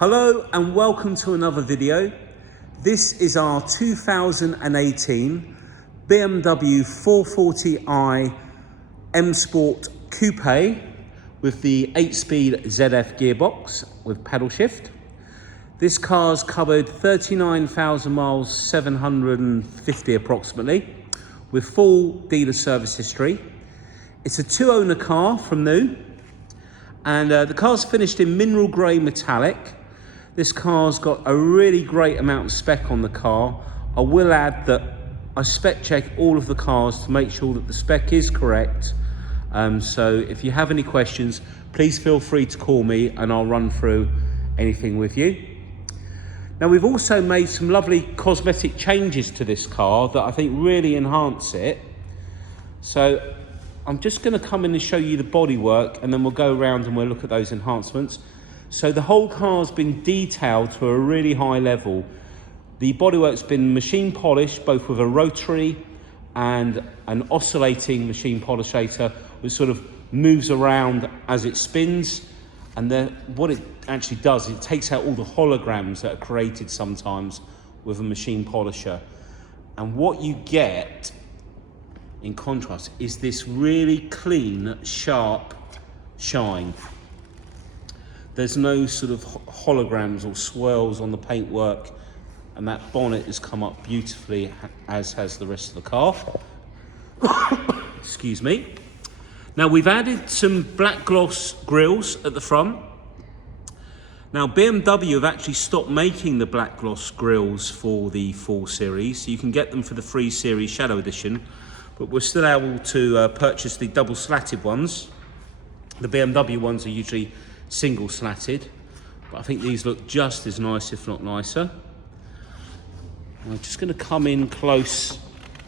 Hello and welcome to another video. This is our 2018 BMW 440i M Sport Coupe with the 8-speed ZF gearbox with paddle shift. This car's covered 39,000 miles, 750 approximately, with full dealer service history. It's a two-owner car from new, and the car's finished in mineral grey metallic. This car's got a really great amount of spec on the car. I will add that I spec check all of the cars to make sure that the spec is correct. So if you have any questions, please feel free to call me and I'll run through anything with you. Now, we've also made some lovely cosmetic changes to this car that I think really enhance it. So I'm just going to come in and show you the bodywork, and then we'll go around and we'll look at those enhancements. So the whole car's been detailed to a really high level. The bodywork's been machine polished, both with a rotary and an oscillating machine polishator, which sort of moves around as it spins. And what it actually does, it takes out all the holograms that are created sometimes with a machine polisher. And what you get, in contrast, is this really clean, sharp shine. There's no sort of holograms or swirls on the paintwork, and that bonnet has come up beautifully, as has the rest of the car. Excuse me. Now, we've added some black gloss grills at the front. Now, BMW have actually stopped making the black gloss grills for the 4 Series. You can get them for the 3 Series Shadow Edition, but we're still able to purchase the double slatted ones. The BMW ones are usually single slatted, but I think these look just as nice, if not nicer. I'm just going to come in close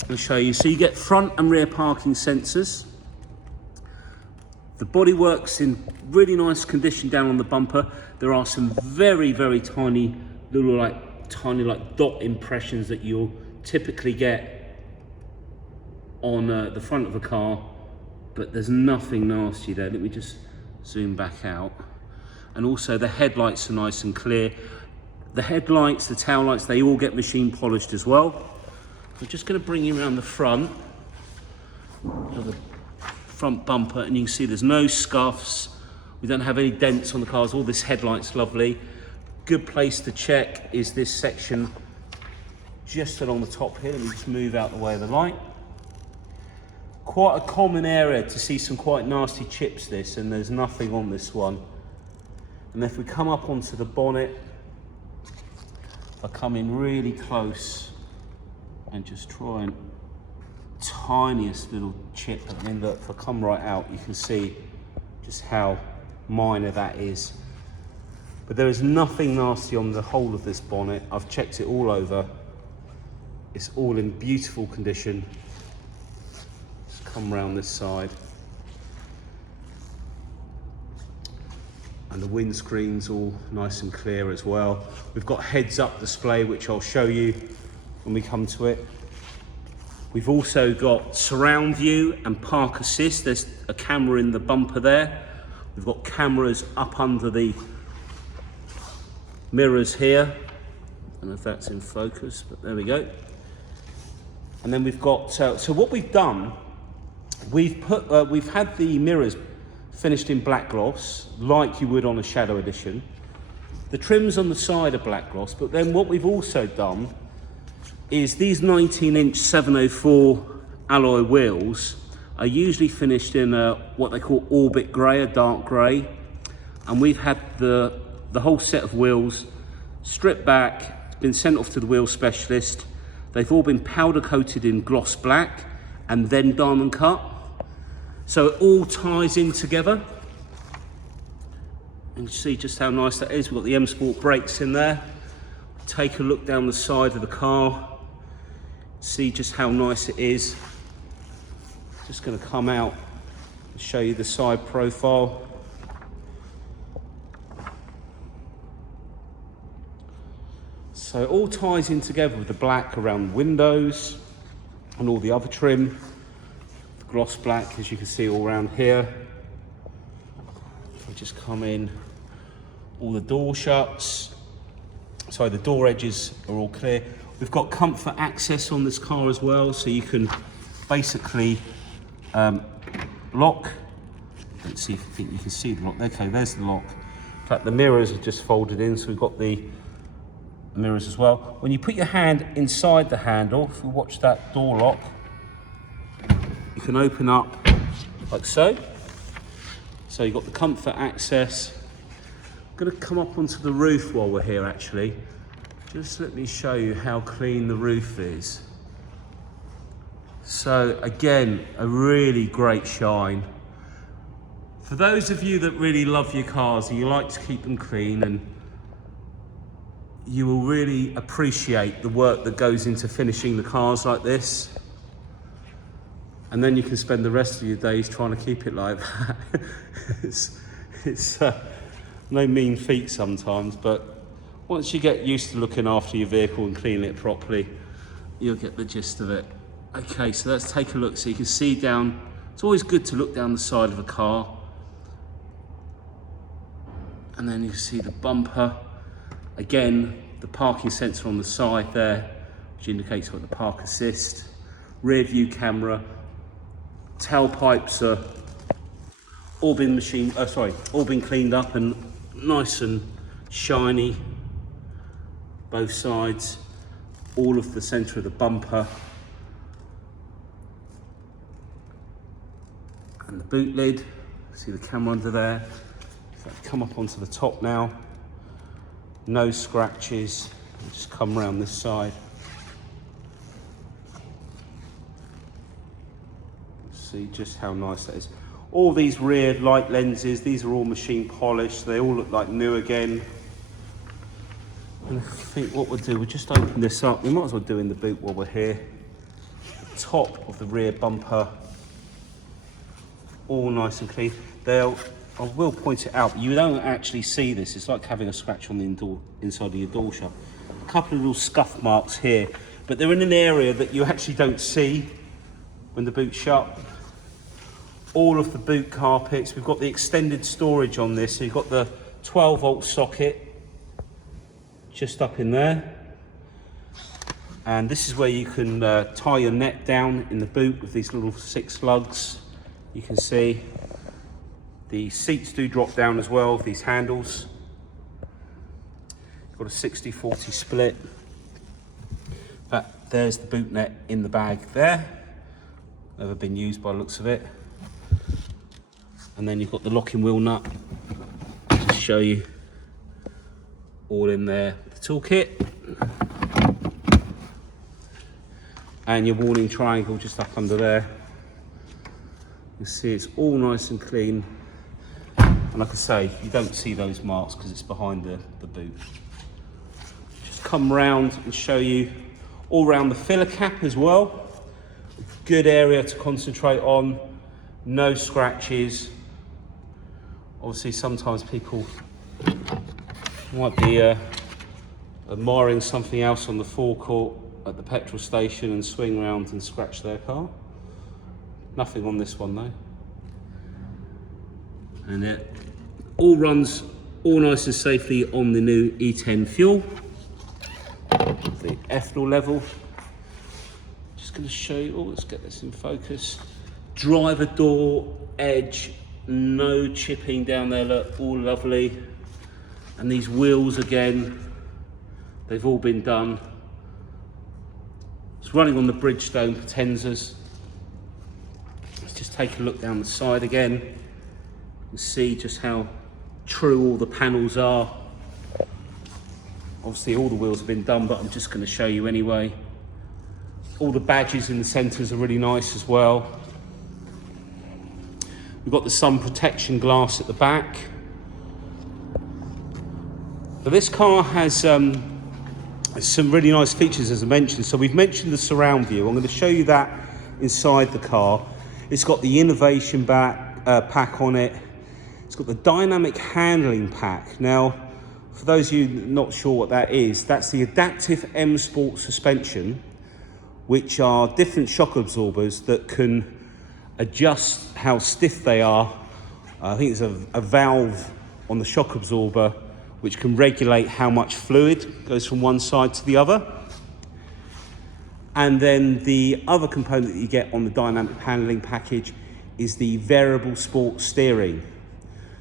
and show you. So you get front and rear parking sensors. The bodywork's in really nice condition down on the bumper. There are some very, very tiny little tiny dot impressions that you'll typically get on the front of a car, but there's nothing nasty there. Let me just zoom back out. And also the headlights are nice and clear. The headlights, the tail lights, they all get machine polished as well. I'm just going to bring you around the front of the front bumper, and you can see there's no scuffs. We don't have any dents on the cars. All this headlight's lovely. Good place to check is this section just along the top here. Let me just move out the way of the light. Quite a common area to see some quite nasty chips, this, and there's nothing on this one. And if we come up onto the bonnet, if I come in really close and just try and tiniest little chip, and then look, if I come right out, you can see just how minor that is. But there is nothing nasty on the whole of this bonnet. I've checked it all over. It's all in beautiful condition. Just come around this side. And the windscreen's all nice and clear as well. We've got heads-up display, which I'll show you when we come to it. We've also got surround view and park assist. There's a camera in the bumper there. We've got cameras up under the mirrors here. I don't know if that's in focus, but there we go. And then we've got, so what we've done, we've had the mirrors finished in black gloss, like you would on a Shadow Edition. The trims on the side are black gloss, but then what we've also done is these 19-inch 704 alloy wheels are usually finished in what they call orbit grey, a dark grey. And we've had the whole set of wheels stripped back, it's been sent off to the wheel specialist. They've all been powder coated in gloss black and then diamond cut. So it all ties in together. And you see just how nice that is. We've got the M Sport brakes in there. Take a look down the side of the car. See just how nice it is. Just going to come out and show you the side profile. So it all ties in together with the black around the windows and all the other trim. The gloss black, as you can see all around here. If I just come in all the door shuts. Sorry, the door edges are all clear. We've got comfort access on this car as well, so you can basically lock. Let's see if you think you can see the lock. Okay, there's the lock. In fact, the mirrors are just folded in, so we've got the mirrors as well. When you put your hand inside the handle, if you watch that door lock, you can open up like so. So you've got the comfort access. I'm going to come up onto the roof while we're here actually. Just let me show you how clean the roof is. So again, a really great shine. For those of you that really love your cars and you like to keep them clean, and you will really appreciate the work that goes into finishing the cars like this. And then you can spend the rest of your days trying to keep it like that. it's no mean feat sometimes, but once you get used to looking after your vehicle and cleaning it properly, you'll get the gist of it. Okay, so let's take a look so you can see down. It's always good to look down the side of a car. And then you can see the bumper. Again, the parking sensor on the side there, which indicates what the park assist. Rear view camera. Tailpipes are all been cleaned up and nice and shiny. Both sides. All of the center of the bumper. And the boot lid. See the camera under there. So come up onto the top now. No scratches. Just come around this side. See just how nice that is. All these rear light lenses, these are all machine polished. They all look like new again. And I think what we'll do, we'll just open this up. We might as well do in the boot while we're here. The top of the rear bumper, all nice and clean. I will point it out, but you don't actually see this. It's like having a scratch on the inside of your door shut. A couple of little scuff marks here, but they're in an area that you actually don't see when the boot's shut. All of the boot carpets. We've got the extended storage on this. So you've got the 12-volt socket just up in there. And this is where you can tie your net down in the boot with these little 6 lugs. You can see the seats do drop down as well, these handles. Got a 60-40 split. But there's the boot net in the bag there. Never been used by the looks of it. And then you've got the locking wheel nut to show you all in there. The toolkit. And your warning triangle just up under there. You see it's all nice and clean. And like I say, you don't see those marks because it's behind the boot. Just come round and show you all around the filler cap as well. Good area to concentrate on. No scratches. Obviously, sometimes people might be admiring something else on the forecourt at the petrol station and swing around and scratch their car. Nothing on this one though. And it all runs all nice and safely on the new E10 fuel. The ethanol level. Just going to show you, let's get this in focus. Driver door edge, no chipping down there, look, all lovely. And these wheels again, they've all been done. It's running on the Bridgestone Potenzas. Let's just take a look down the side again and see just how true all the panels are. Obviously all the wheels have been done, but I'm just going to show you anyway. All the badges in the centres are really nice as well. We've got the sun protection glass at the back. But this car has some really nice features, as I mentioned. So we've mentioned the surround view. I'm going to show you that inside the car. It's got the innovation pack on it. It's got the dynamic handling pack. Now, for those of you not sure what that is, that's the adaptive M Sport suspension, which are different shock absorbers that can adjust how stiff they are. I think it's a valve on the shock absorber which can regulate how much fluid goes from one side to the other. And then the other component that you get on the dynamic paneling package is the variable sport steering.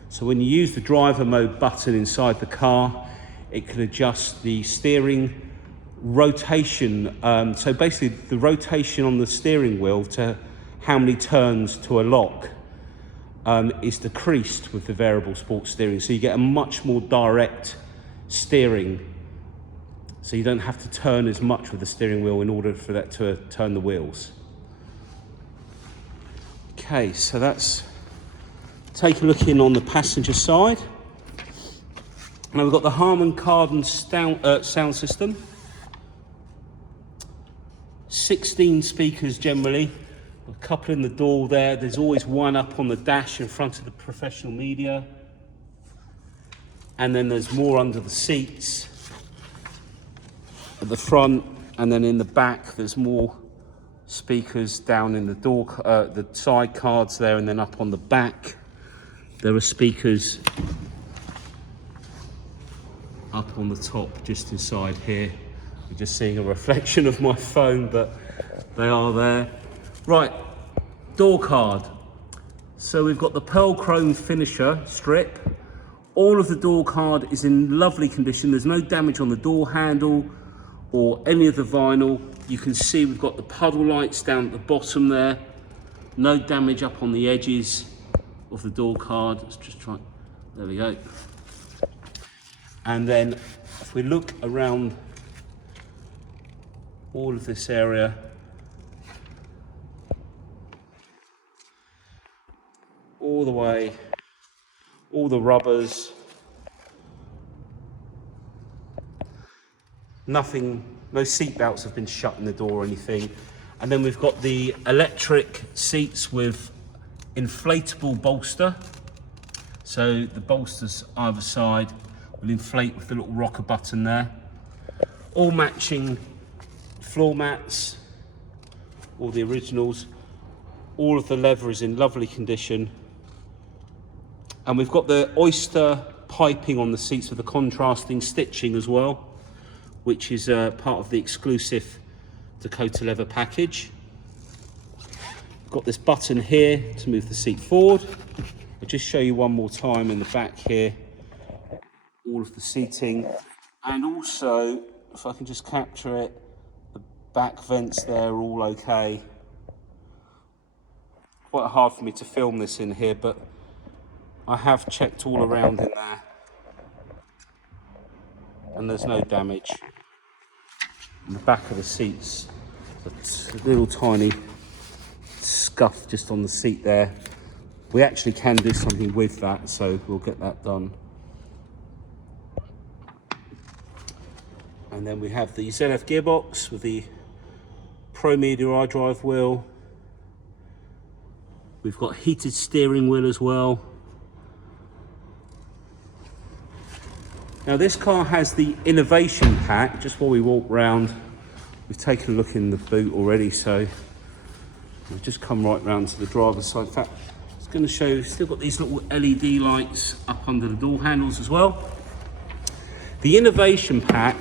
So when you use the driver mode button inside the car, it can adjust the steering rotation. So basically the rotation on the steering wheel to how many turns to a lock is decreased with the variable sport steering. So you get a much more direct steering. So you don't have to turn as much with the steering wheel in order for that to turn the wheels. Okay, so that's take a look in on the passenger side. Now we've got the Harman Kardon sound system. 16 speakers generally, a couple in the door there. There's always one up on the dash in front of the professional media. And then there's more under the seats at the front, and then in the back there's more speakers down in the door, the side cards there, and then up on the back there are speakers up on the top just inside here. You're just seeing a reflection of my phone, but they are there. Right, door card. So we've got the pearl chrome finisher strip. All of the door card is in lovely condition. There's no damage on the door handle or any of the vinyl. You can see we've got the puddle lights down at the bottom there. No damage up on the edges of the door card. Let's just try, there we go. And then if we look around all of this area, all the way, all the rubbers, nothing, no seat belts have been shut in the door or anything. And then we've got the electric seats with inflatable bolster. So the bolsters either side will inflate with the little rocker button there. All matching floor mats, all the originals. All of the leather is in lovely condition. And we've got the oyster piping on the seats with the contrasting stitching as well, which is part of the exclusive Dakota leather package. We've got this button here to move the seat forward. I'll just show you one more time in the back here, all of the seating. And also, if I can just capture it, the back vents there are all okay. Quite hard for me to film this in here, but I have checked all around in there and there's no damage. On the back of the seats, a little tiny scuff just on the seat there. We actually can do something with that, so we'll get that done. And then we have the ZF gearbox with the Pro Media iDrive wheel. We've got heated steering wheel as well. Now this car has the innovation pack. Just while we walk round, we've taken a look in the boot already, so we've just come right round to the driver's side. In fact, I was going to show you, still got these little LED lights up under the door handles as well. The innovation pack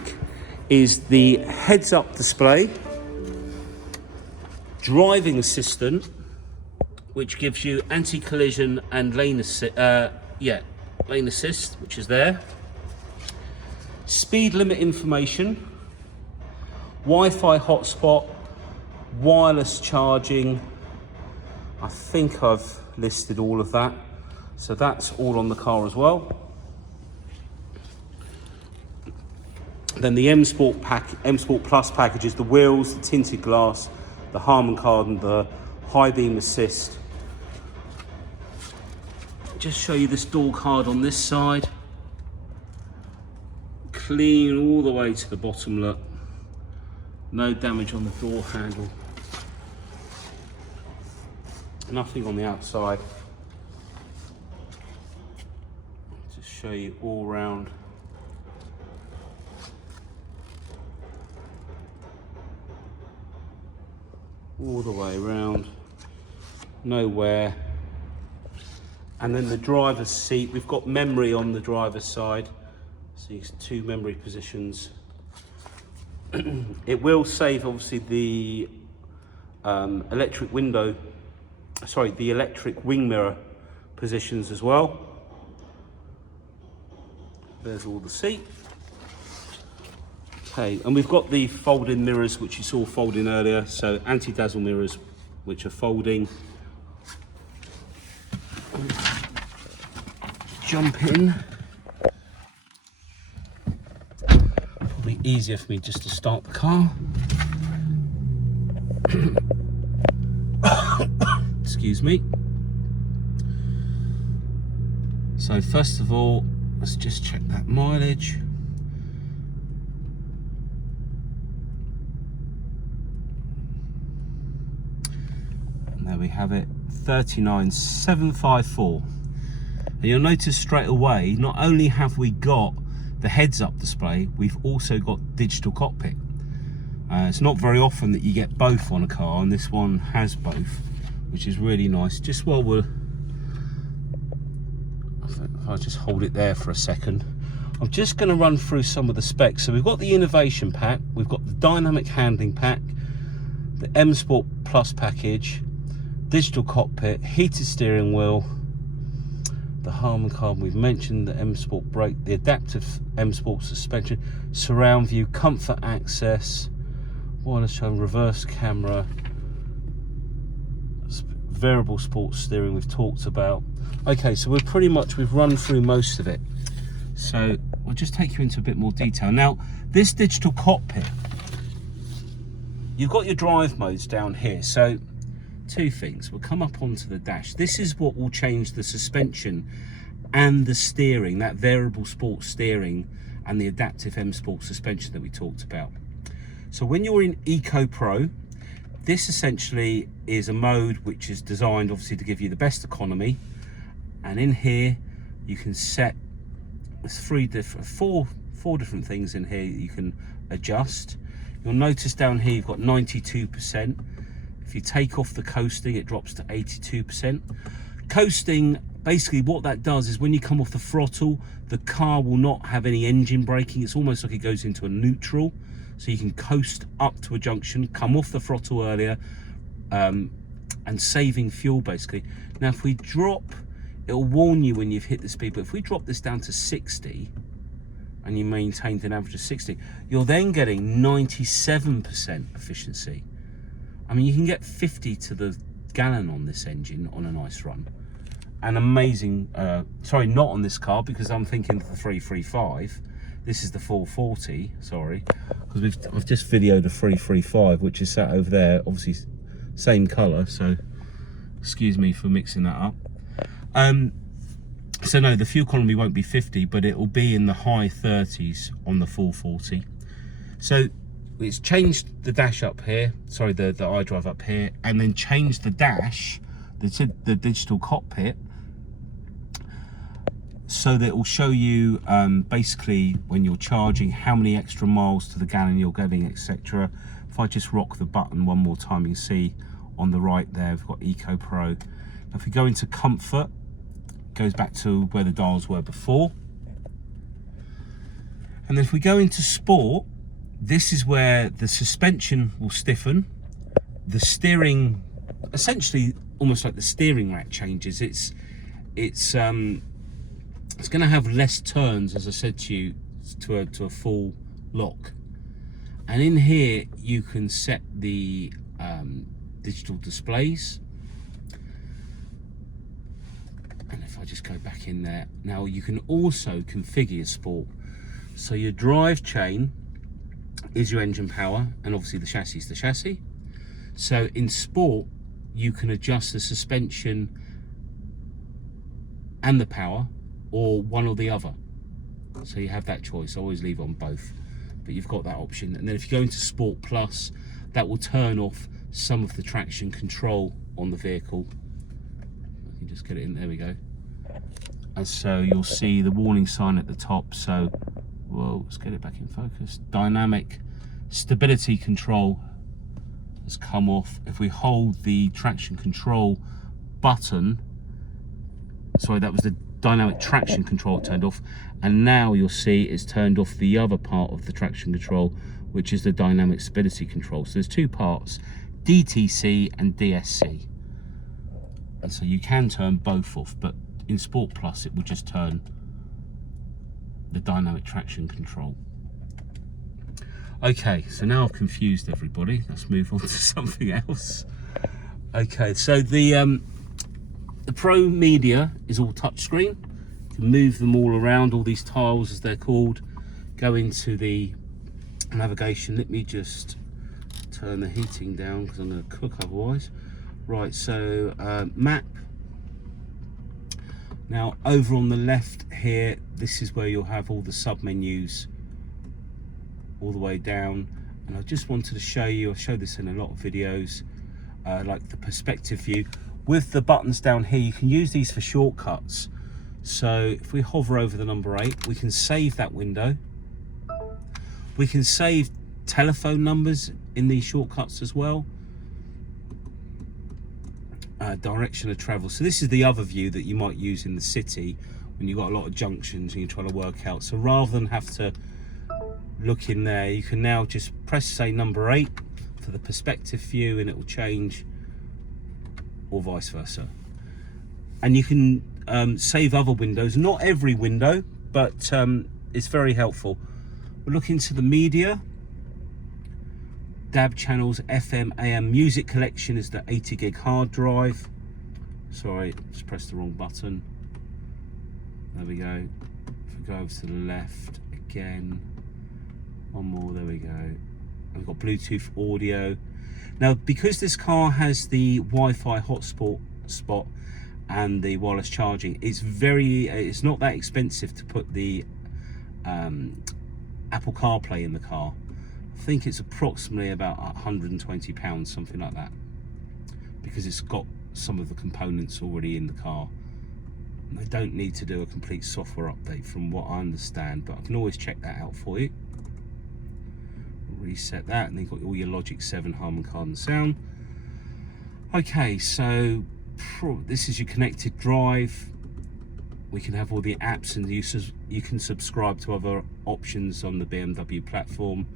is the heads-up display, driving assistant, which gives you anti-collision and lane assist, lane assist, which is there. Speed limit information, Wi-Fi hotspot, wireless charging. I think I've listed all of that. So that's all on the car as well. Then the M Sport Plus package is the wheels, the tinted glass, the Harman Kardon, the high beam assist. Just show you this door card on this side. Clean all the way to the bottom, look. No damage on the door handle. Nothing on the outside. Just show you all round. All the way around. No wear. And then the driver's seat, we've got memory on the driver's side. So you 2 memory positions. It will save obviously the electric window, sorry, the electric wing mirror positions as well. There's all the seat. Okay, and we've got the folding mirrors, which you saw folding earlier. So anti-dazzle mirrors, which are folding. Jump in. Probably easier for me just to start the car. Excuse me. So first of all, let's just check that mileage. And there we have it, 39,754. And you'll notice straight away, not only have we got the heads-up display, we've also got digital cockpit. It's not very often that you get both on a car, and this one has both, which is really nice. Just while we're, if I just hold it there for a second, I'm just going to run through some of the specs. So we've got the innovation pack, we've got the dynamic handling pack, the M Sport Plus package, digital cockpit, heated steering wheel, the Harman carbon we've mentioned, the M Sport brake, the adaptive M Sport suspension, surround view, comfort access, wireless charging, reverse camera, variable sports steering we've talked about. Okay, so we've run through most of it. So we'll just take you into a bit more detail. Now, this digital cockpit, you've got your drive modes down here. So 2 things. We'll come up onto the dash. This is what will change the suspension and the steering, that variable sport steering and the adaptive M Sport suspension that we talked about. So when you're in Eco Pro, this essentially is a mode which is designed obviously to give you the best economy. And in here you can set, there's four different things in here that you can adjust. You'll notice down here you've got 92%. If you take off the coasting, it drops to 82%. Coasting, basically what that does is when you come off the throttle, the car will not have any engine braking. It's almost like it goes into a neutral. So you can coast up to a junction, come off the throttle earlier, and saving fuel basically. Now if we drop, it'll warn you when you've hit the speed, but if we drop this down to 60, and you maintained an average of 60, you're then getting 97% efficiency. I mean, you can get 50 to the gallon on this engine on a nice run. An amazing, sorry, not on this car, because I'm thinking of the 335. This is the 440, sorry, because I've just videoed a 335, which is sat over there, obviously same colour, so excuse me for mixing that up. So no, the fuel economy won't be 50, but it will be in the high 30s on the 440. So it's changed the dash up here, sorry, the iDrive up here, and then changed the dash, the digital cockpit, so that it will show you basically when you're charging how many extra miles to the gallon you're getting, etc. If I just rock the button one more time, you can see on the right there we've got Eco Pro. If we go into comfort, it goes back to where the dials were before. And then if we go into sport, this is where the suspension will stiffen, the steering, essentially almost like the steering rack changes. It's going to have less turns, as I said to you, to a full lock. And in here you can set the digital displays. And if I just go back in there, now you can also configure your sport. So your drive chain is your engine power, and obviously the chassis is the chassis. So in sport you can adjust the suspension and the power, or one or the other. So you have that choice. I always leave on both, but you've got that option. And then if you go into Sport Plus, that will turn off some of the traction control on the vehicle. I can just get it in, there we go. And so you'll see the warning sign at the top. So, whoa, let's get it back in focus. Dynamic stability control has come off. If we hold the traction control button, sorry, that was the dynamic traction control turned off, and now you'll see it's turned off the other part of the traction control, which is the dynamic stability control. So there's two parts, DTC and DSC, and so you can turn both off, but in Sport Plus it will just turn the dynamic traction control. Okay, so now I've confused everybody. Let's move on to something else. Okay, so the Pro Media is all touchscreen. You can move them all around, all these tiles as they're called. Go into the navigation. Let me just turn the heating down because I'm going to cook otherwise. Right, so map. Now over on the left here, this is where you'll have all the sub menus all the way down, and I just wanted to show you, I show this in a lot of videos, like the perspective view. With the buttons down here, you can use these for shortcuts. So if we hover over the number 8, we can save that window. We can save telephone numbers in these shortcuts as well. Direction of travel. So this is the other view that you might use in the city when you've got a lot of junctions and you're trying to work out. So rather than have to look in there, you can now just press, say, number 8 for the perspective view, and it will change, or vice versa. And you can save other windows, not every window, but it's very helpful. We'll look into the media. DAB channels, FM, AM, music collection is the 80 gig hard drive. Sorry, just pressed the wrong button. There we go. If we go over to the left again, one more, there we go. We've got Bluetooth audio. Now, because this car has the Wi-Fi hotspot and the wireless charging, it's not that expensive to put the Apple CarPlay in the car. I think it's approximately about £120, something like that, because it's got some of the components already in the car. They don't need to do a complete software update from what I understand, but I can always check that out for you. Reset that, and then you've got all your Logic 7 Harman Kardon sound. Okay, so this is your connected drive. We can have all the apps and uses. You can subscribe to other options on the BMW platform.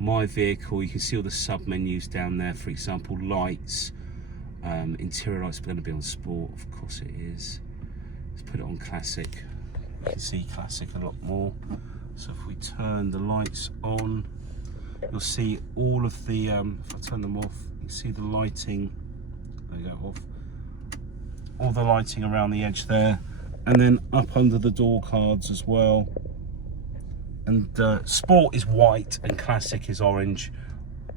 My vehicle, you can see all the sub menus down there. For example, lights, interior lights are going to be on sport, of course it is. Let's put it on classic. You can see classic a lot more. So if we turn the lights on, you'll see all of the, if I turn them off, you can see the lighting, there you go, off. All the lighting around the edge there, and then up under the door cards as well. And sport is white and classic is orange.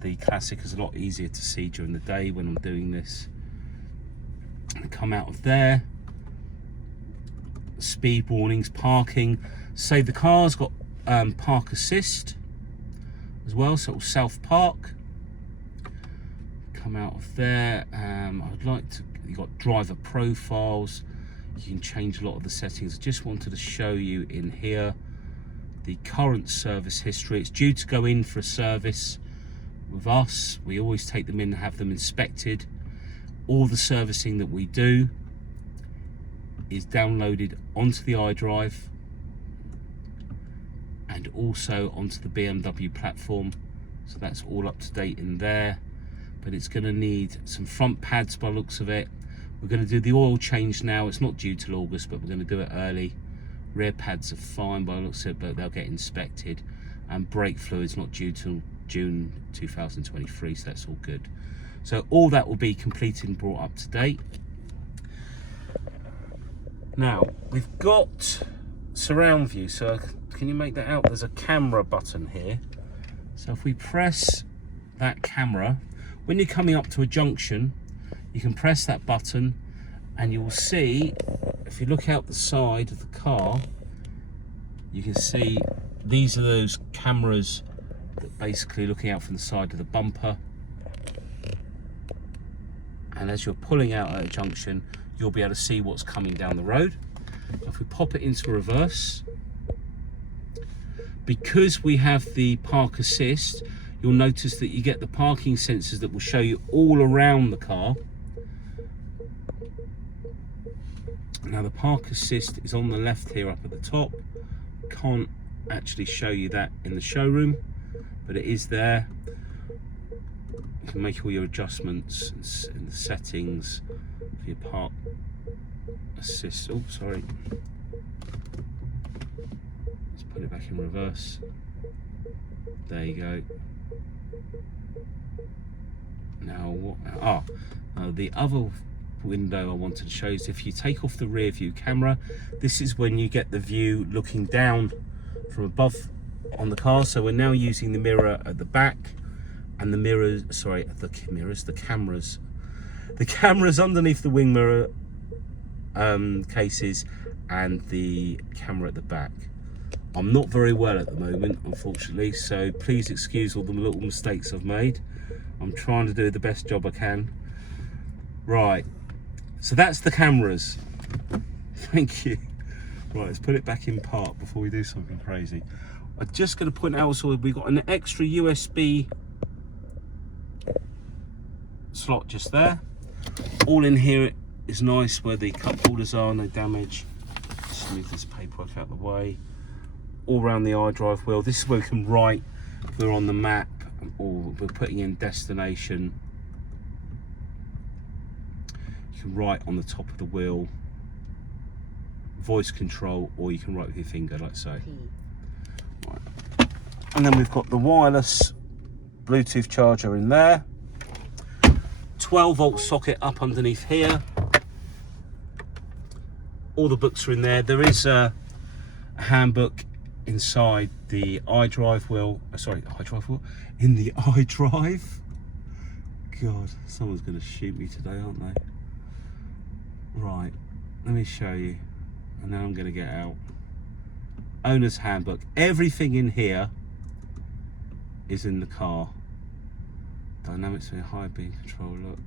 The classic is a lot easier to see during the day when I'm doing this. And come out of there, speed warnings, parking. Say the car's got park assist as well, so it will self park. Come out of there. I'd like to, you've got driver profiles. You can change a lot of the settings. I just wanted to show you in here the current service history. It's due to go in for a service with us. We always take them in and have them inspected. All the servicing that we do is downloaded onto the iDrive and also onto the BMW platform, so that's all up to date in there. But it's going to need some front pads by the looks of it. We're going to do the oil change now. It's not due till August, but we're going to do it early. Rear pads are fine by the looks of it, but they'll get inspected. And brake fluid's not due till June 2023, so that's all good. So all that will be completed and brought up to date. Now, we've got surround view, so can you make that out? There's a camera button here. So if we press that camera, when you're coming up to a junction, you can press that button and you will see, if you look out the side of the car, you can see these are those cameras that basically looking out from the side of the bumper. And as you're pulling out at a junction, you'll be able to see what's coming down the road. If we pop it into reverse, because we have the park assist, you'll notice that you get the parking sensors that will show you all around the car. Now the park assist is on the left here up at the top. Can't actually show you that in the showroom, but it is there. You can make all your adjustments in the settings for your park assist. Oh, sorry. Let's put it back in reverse. There you go. Now what? The other window I wanted to show is if you take off the rear view camera, this is when you get the view looking down from above on the car. So we're now using the mirror at the back and the mirrors, sorry, the cameras underneath the wing mirror cases and the camera at the back. I'm not very well at the moment, unfortunately, so please excuse all the little mistakes I've made. I'm trying to do the best job I can. Right, so that's the cameras. Thank you. Right, let's put it back in park before we do something crazy. I'm just going to point out also we've got an extra USB slot just there. All in here is nice where the cup holders are, no damage. Just move this paperwork out of the way. All around the iDrive wheel. This is where we can write if we're on the map or we're putting in destination. You can write on the top of the wheel, voice control, or you can write with your finger like so. Right. And then we've got the wireless Bluetooth charger in there. 12-volt socket up underneath here. All the books are in there. There is a handbook inside the iDrive wheel. Sorry, iDrive wheel? In the iDrive? God, someone's going to shoot me today, aren't they? Right, let me show you. And now I'm going to get out. Owner's handbook. Everything in here is in the car. Dynamics for high beam control, look.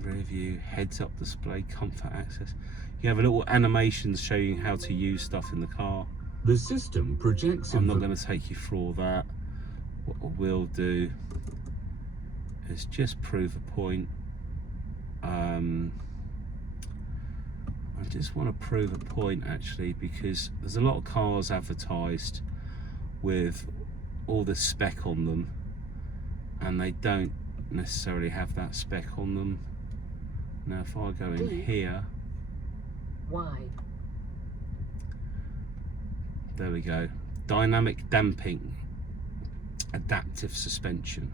Rear view, heads up display, comfort access. You have a little animations showing how to use stuff in the car. The system projects. I'm not going to take you through all that. What I will do is just prove a point. I just want to prove a point actually, because there's a lot of cars advertised with all this spec on them and they don't necessarily have that spec on them. Now if I go in here, there we go, dynamic damping, adaptive suspension.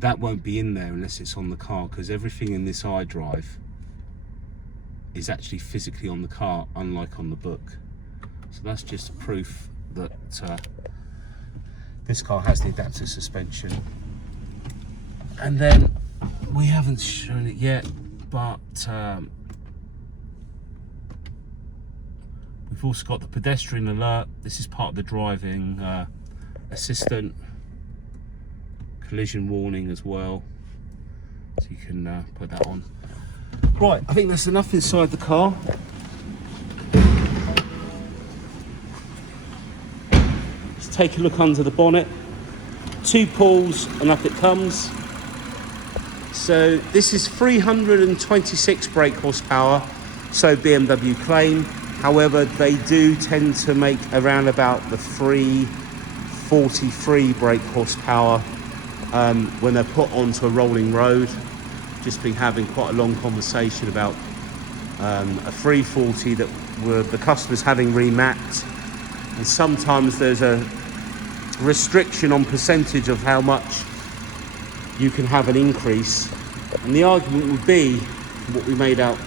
That won't be in there unless it's on the car, because everything in this iDrive is actually physically on the car, unlike on the book. So that's just proof that this car has the adaptive suspension. And then we haven't shown it yet, but we've also got the Pedestrian Alert. This is part of the driving assistant. Collision warning as well, so you can put that on. Right, I think that's enough inside the car. Let's take a look under the bonnet. 2 pulls and up it comes. So this is 326 brake horsepower, so BMW claim. However, they do tend to make around about the 343 brake horsepower when they're put onto a rolling road. Just been having quite a long conversation about a 340 that the customers having remapped, and sometimes there's a restriction on percentage of how much you can have an increase, and the argument would be what we made out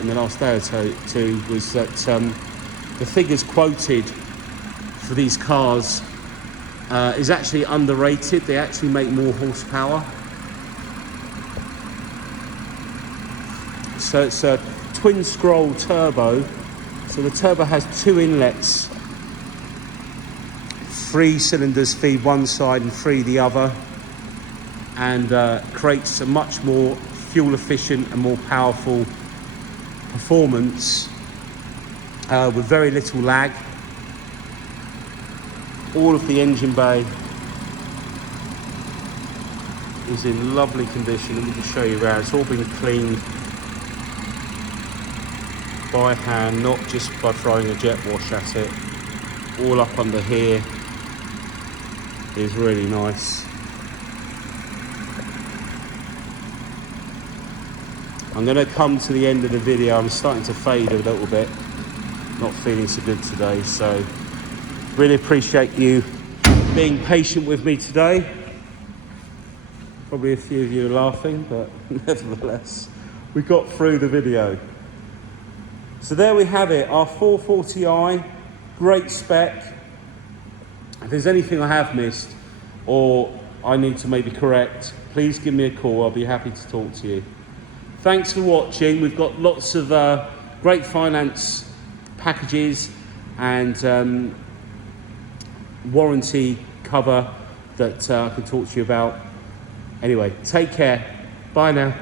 in the last day or two was that the figures quoted for these cars is actually underrated. They actually make more horsepower. So it's a twin scroll turbo. So the turbo has 2 inlets. 3 cylinders feed one side and 3 the other, and creates a much more fuel efficient and more powerful performance with very little lag. All of the engine bay is in lovely condition. Let me just show you around. It's all been cleaned by hand, not just by throwing a jet wash at it. All up under here is really nice. I'm going to come to the end of the video. I'm starting to fade a little bit. Not feeling so good today, so really appreciate you being patient with me today. Probably a few of you are laughing, but nevertheless, we got through the video. So there we have it, our 440i, great spec. If there's anything I have missed or I need to maybe correct, please give me a call. I'll be happy to talk to you. Thanks for watching. We've got lots of great finance packages and warranty cover that I can talk to you about. Anyway, take care. Bye now.